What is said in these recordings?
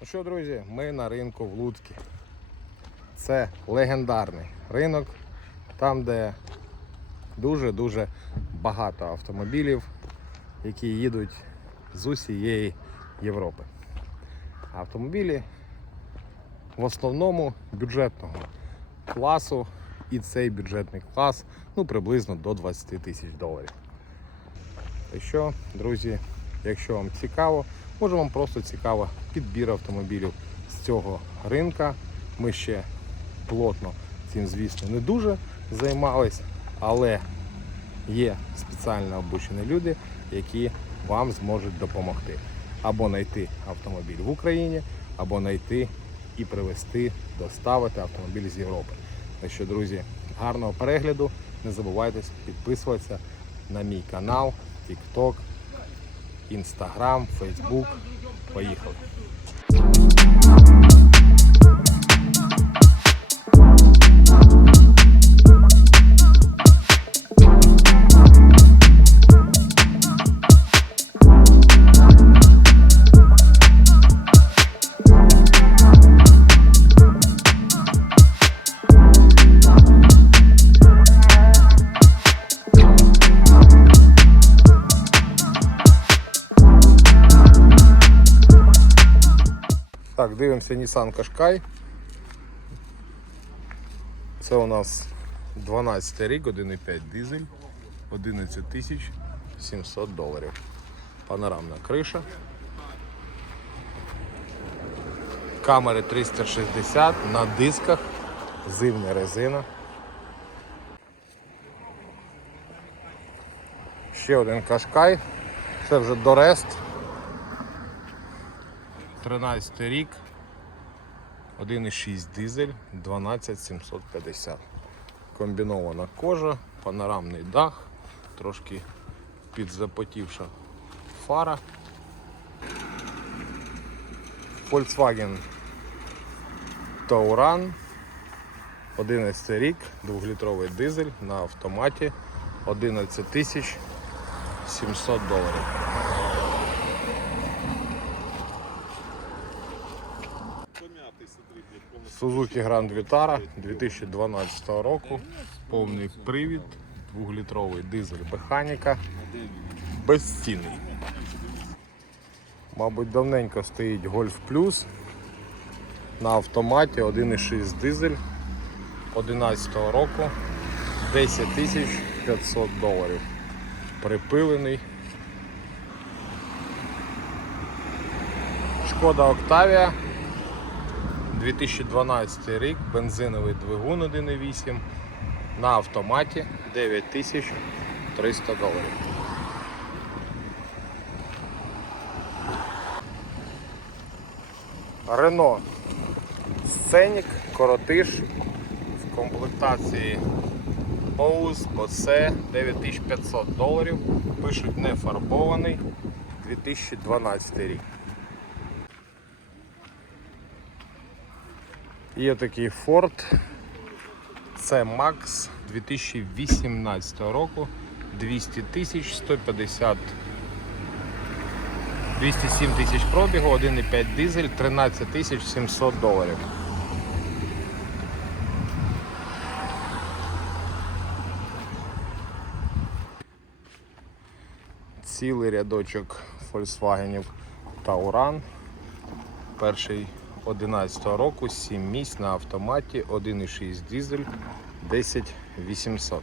Ну що, друзі, ми на ринку в Луцькі. Це легендарний ринок, там, де дуже-дуже багато автомобілів, які їдуть з усієї Європи. Автомобілі в основному бюджетного класу, і цей бюджетний клас ну, приблизно до 20 тисяч доларів. І що, друзі, якщо вам цікаво, може вам просто цікаво підбір автомобілів з цього ринка. Ми ще плотно цим, звісно, не дуже займались, але є спеціально обучені люди, які вам зможуть допомогти. Або знайти автомобіль в Україні, або знайти і привезти, доставити автомобіль з Європи. Так що, друзі, гарного перегляду. Не забувайте підписуватися на мій канал, TikTok, Instagram, Facebook. Поїхали! Дивимося Nissan Qashqai. Це у нас 12 рік, 1,5 дизель, 11 тисяч 700 доларів. Панорамна криша. Камери 360 на дисках, зимня резина. Ще один Qashqai. Це вже Дорест. 13 рік, 1,6 дизель, 12750. Комбінована кожа, панорамний дах, трошки підзапотівша фара. Volkswagen Tauran, 11 рік, 2-літровий дизель на автоматі, 11 700 доларів. Suzuki Grand Vitara 2012 року. Повний привід, 2-літровий дизель механіка. Безцінний. Мабуть, давненько стоїть Golf Plus на автоматі 1,6 дизель 11 року 10 тисяч 500 доларів. Припилений. Шкода Октавія 2012 рік, бензиновий двигун 1,8 на автоматі 9300 доларів. Рено Сценік, коротиш в комплектації Bose, Bose 9500 доларів. Пишуть не фарбований 2012 рік. Є такий Ford C Max 2018 року 200 тисяч 150 207 тисяч пробігу, 1,5 дизель, 13 тисяч 700 доларів. Цілий рядочок Volkswagen Tauran. Перший 11 року, 7 місць на автоматі, 1,6 дизель, 10 800.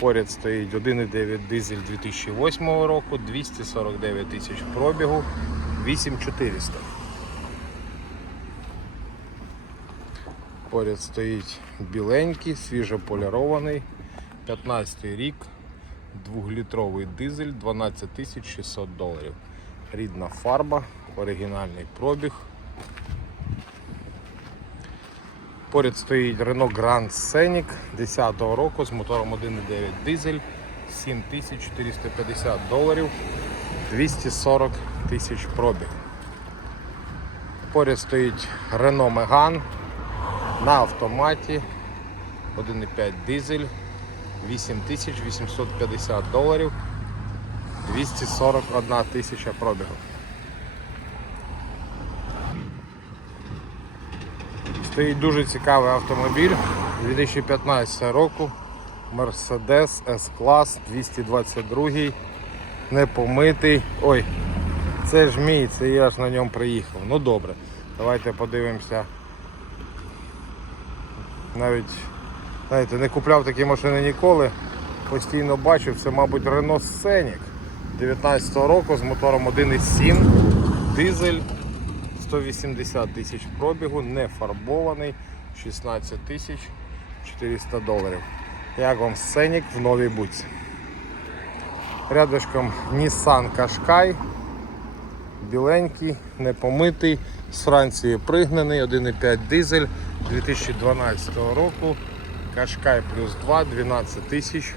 Поряд стоїть 1,9 дизель 2008 року, 249 тисяч пробігу, 8400. Поряд стоїть біленький, свіжополірований, 15 рік, 2-літровий дизель, 12 600 доларів. Рідна фарба, оригінальний пробіг. Поряд стоїть Renault Grand Scenic 10 року з мотором 1,9 дизель, 7450 доларів, 240 тисяч пробіг. Поряд стоїть Renault Megane на автоматі 1,5 дизель, 8850 доларів, 241 тисяча пробігу. Стоїть дуже цікавий автомобіль 2015 року. Mercedes S-Class 222 непомитий. Ой, це ж мій, це я ж на ньому приїхав. Ну добре, давайте подивимося. Навіть знаєте, не купляв такі машини ніколи. Постійно бачив, це, мабуть, Renault Scenic 19 року з мотором 1.7, дизель 180 тисяч пробігу, не фарбований, 16 тисяч 400 доларів. Як вам Scenic в новій буці? Рядышком Nissan Qashqai, біленький, непомитий, з Франції пригнаний, 1,5 дизель 2012 року. Qashqai плюс 2, 12 тисяч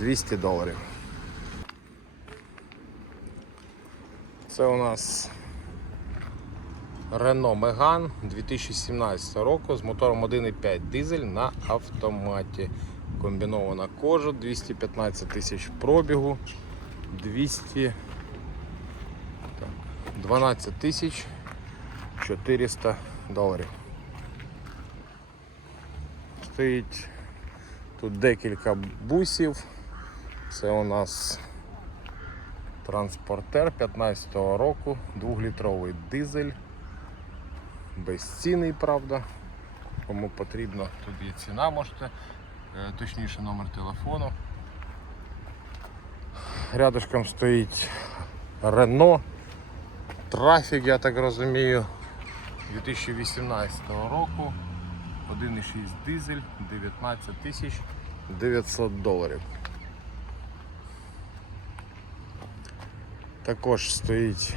200 доларів. Це у нас Renault Megane 2017 року з мотором 1,5 дизель на автоматі. Комбінована кожа, 215 тисяч пробігу, 200 12 тисяч 400 доларів. Стоїть тут декілька бусів. Це у нас транспортер 15-го року, 2-літровий дизель. Безцінний, правда. Кому потрібно, тут є ціна, можете, е, точніше номер телефону. Рядышком стоїть Renault Трафік, я так розумію, 2018 року. 1,6 дизель, 19 тисяч 900 доларів. Також стоїть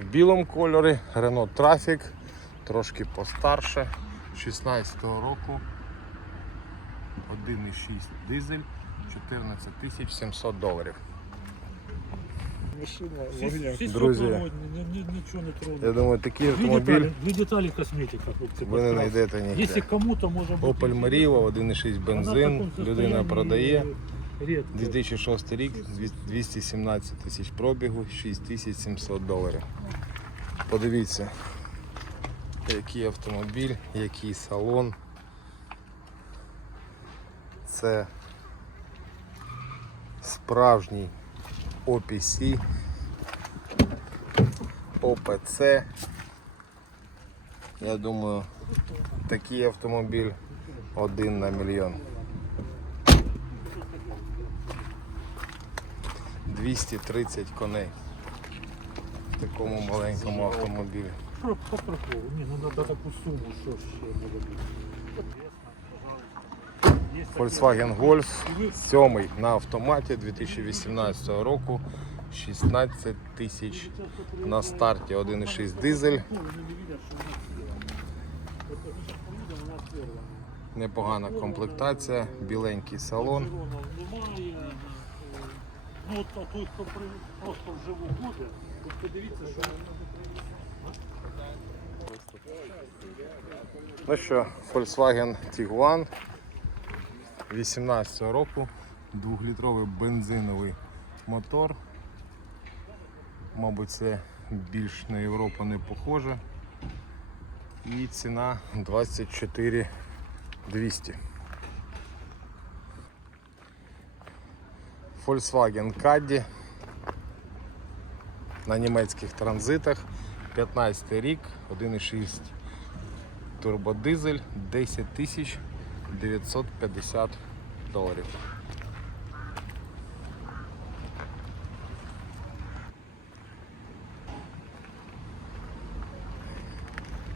в білому кольорі Renault Traffic, трошки постарше, 16 року. 1,6 дизель, 14 тисяч 700 доларів. Друзі, Я думаю, такий Дві автомобіль деталі, дві деталі косметика. ви не знайдете ніде. Якщо кому-то може бути... Opel Meriva, 1,6 бензин, людина продає. Рідко. 2006 рік, 217 тисяч пробігу, 6700 доларів. Подивіться, який автомобіль, який салон. Це справжній OPC, ОПЦ. Я думаю, такий автомобіль один на мільйон. 230 коней в такому маленькому автомобілі. По приколу? Ні, ну треба таку суму, що ще може бути. Volkswagen Golf 7 на автоматі 2018 року 16 тисяч на старті 1,6 дизель. Непогана комплектація, біленький салон. Ну, от той, хто просто вживу ходить, от подивіться, що Ну що, Volkswagen Tiguan 18 року, 2-літровий бензиновий мотор. Мабуть, це більш на Європу не похоже. І ціна 24 200. Volkswagen Caddy на німецьких транзитах 15 рік, 1,6 турбодизель 10 тисяч 950 доларів.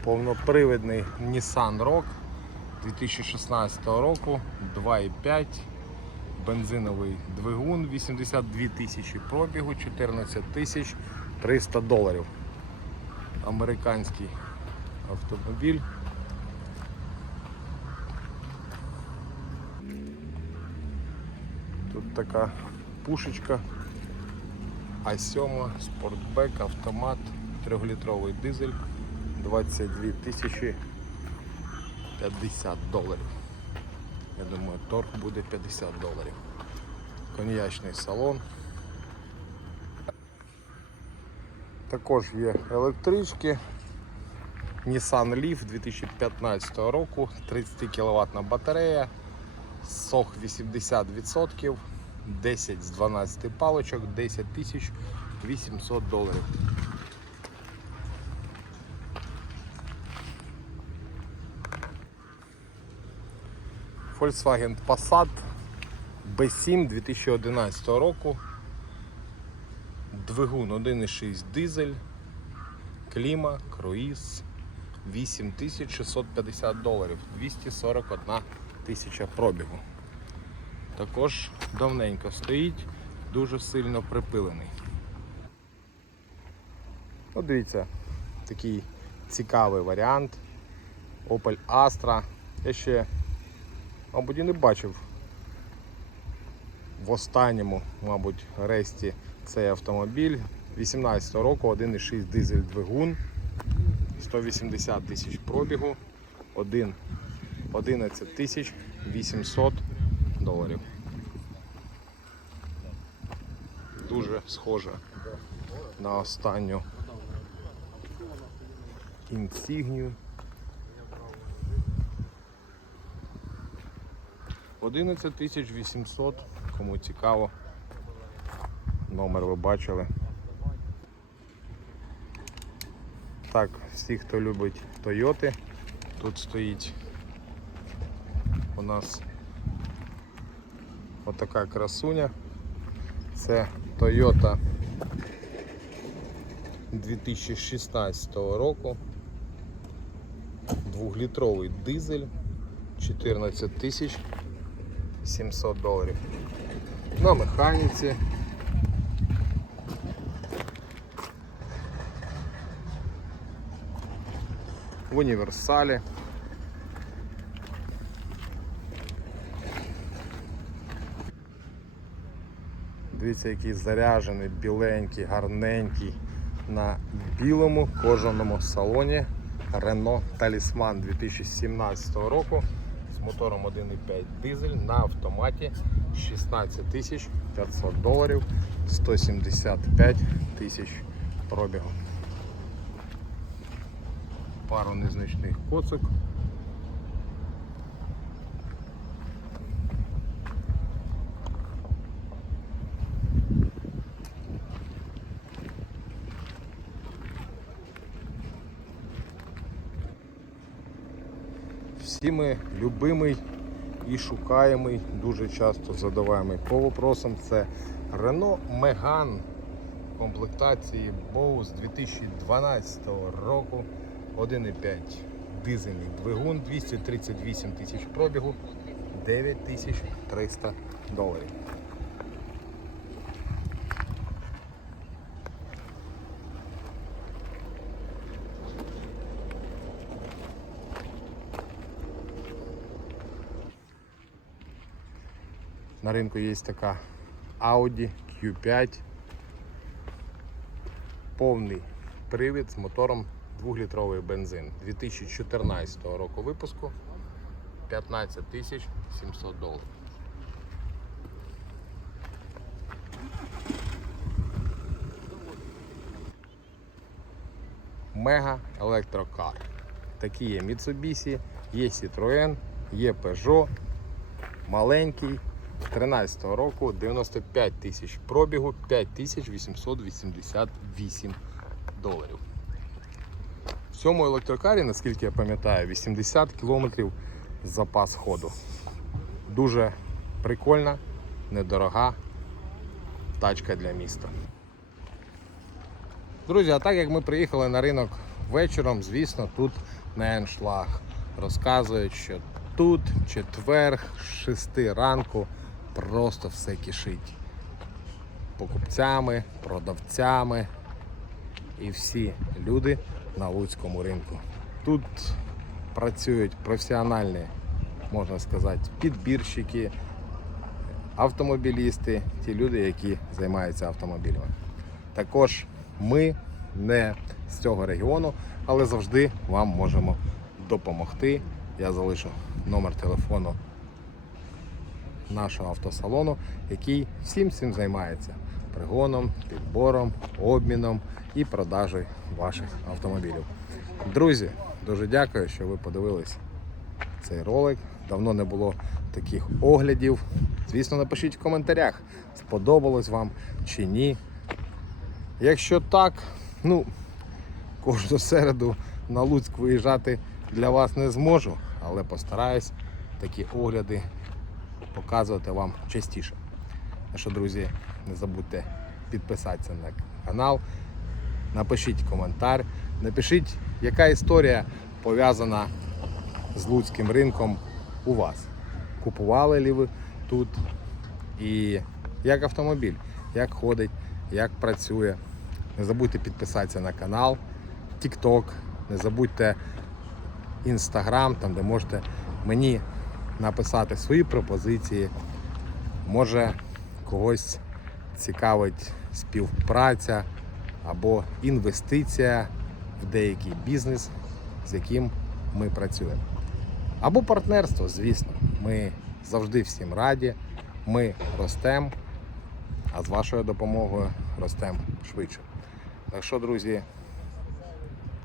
Повнопривідний Nissan Rogue 2016 року 2,5 бензиновий двигун 82 тисячі пробігу 14 тисяч 300 доларів. Американський автомобіль. Тут така пушечка. А7, спортбек, автомат, 3-літровий дизель, 22 тисячі 50 доларів. Я думаю, торг буде 50 доларів. Коньячний салон. Також є електрички. Nissan Leaf 2015 року, 30 кВт батарея, сох 80%, 10 з 12 паличок, 10 тисяч 800 доларів. Volkswagen Passat B7 2011 року. Двигун 1,6 дизель, кліма, круїз 8650 доларів, 241 тисяча пробігу. Також давненько стоїть, дуже сильно припилений. От дивіться, такий цікавий варіант. Opel Astra. Я ще, мабуть, і не бачив в останньому, мабуть, ресті цей автомобіль. 18 року 1,6 дизель двигун, 180 тисяч пробігу, 1, 11 тисяч 800 доларів. Дуже схоже на останню інсігнію. 11 тисяч 800, кому цікаво. Номер ви бачили. Так, всі, хто любить Тойоти, тут стоїть у нас отака красуня. Це Toyota 2016 року. Двухлітровий дизель 14 тисяч 700 доларів. На механіці. В універсалі. Дивіться, який заряджений, біленький, гарненький на білому кожаному салоні Renault Talisman 2017 року мотором 1.5 дизель на автоматі 16 тисяч 500 доларів 175 тисяч пробігу. Пару незначних коцок. Всі ми любимий і шукаємий, дуже часто задаваємий по вопросам. Це Renault Megane комплектації Bose 2012 року 1,5 дизельний двигун, 238 тисяч пробігу, 9300 доларів. На ринку є така Audi Q5. Повний привід з мотором 2-літровий бензин 2014 року випуску 15 тисяч 700 доларів. Мега електрокар. Такі є Mitsubishi, є Citroën, є Peugeot, маленький 13 року 95 тисяч пробігу, 5888 доларів. В цьому електрокарі, наскільки я пам'ятаю, 80 кілометрів запас ходу. Дуже прикольна, недорога тачка для міста. Друзі, а так як ми приїхали на ринок вечором, звісно, тут не аншлаг. Розказують, що тут четверг з 6 ранку просто все кишить. Покупцями, продавцями і всі люди на Луцькому ринку. Тут працюють професіональні, можна сказати, підбірщики, автомобілісти, ті люди, які займаються автомобілями. Також ми не з цього регіону, але завжди вам можемо допомогти. Я залишу номер телефону нашого автосалону, який всім цим займається. пригоном, підбором, обміном і продажею ваших автомобілів. Друзі, дуже дякую, що ви подивились цей ролик. Давно не було таких оглядів. Звісно, напишіть в коментарях, сподобалось вам чи ні. Якщо так, ну, кожну середу на Луцьк виїжджати для вас не зможу, але постараюсь такі огляди показувати вам частіше. Так що, друзі, не забудьте підписатися на канал, напишіть коментар, напишіть, яка історія пов'язана з луцьким ринком у вас. Купували ли ви тут і як автомобіль, як ходить, як працює. Не забудьте підписатися на канал, TikTok, не забудьте Instagram, там де можете мені написати свої пропозиції. Може когось цікавить співпраця або інвестиція в деякий бізнес, з яким ми працюємо. Або партнерство, звісно. Ми завжди всім раді, ми ростемо, а з вашою допомогою ростемо швидше. Так що, друзі,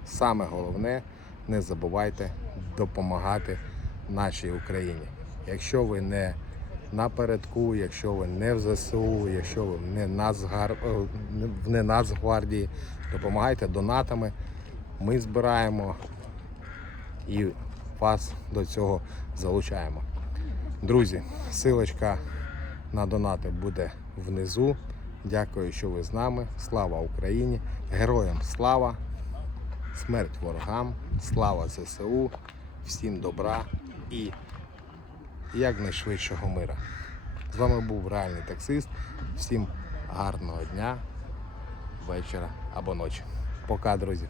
саме головне, не забувайте допомагати нашій Україні. Якщо ви не напередку, якщо ви не в ЗСУ, якщо ви не Нацгар... е, не- Нацгвардії, допомагайте донатами. Ми збираємо і вас до цього залучаємо. Друзі, силочка на донати буде внизу. Дякую, що ви з нами. Слава Україні! Героям слава! Смерть ворогам! Слава ЗСУ! Всім добра і якнайшвидшого мира. З вами був реальний таксист. Всім гарного дня, вечора або ночі. Пока, друзі!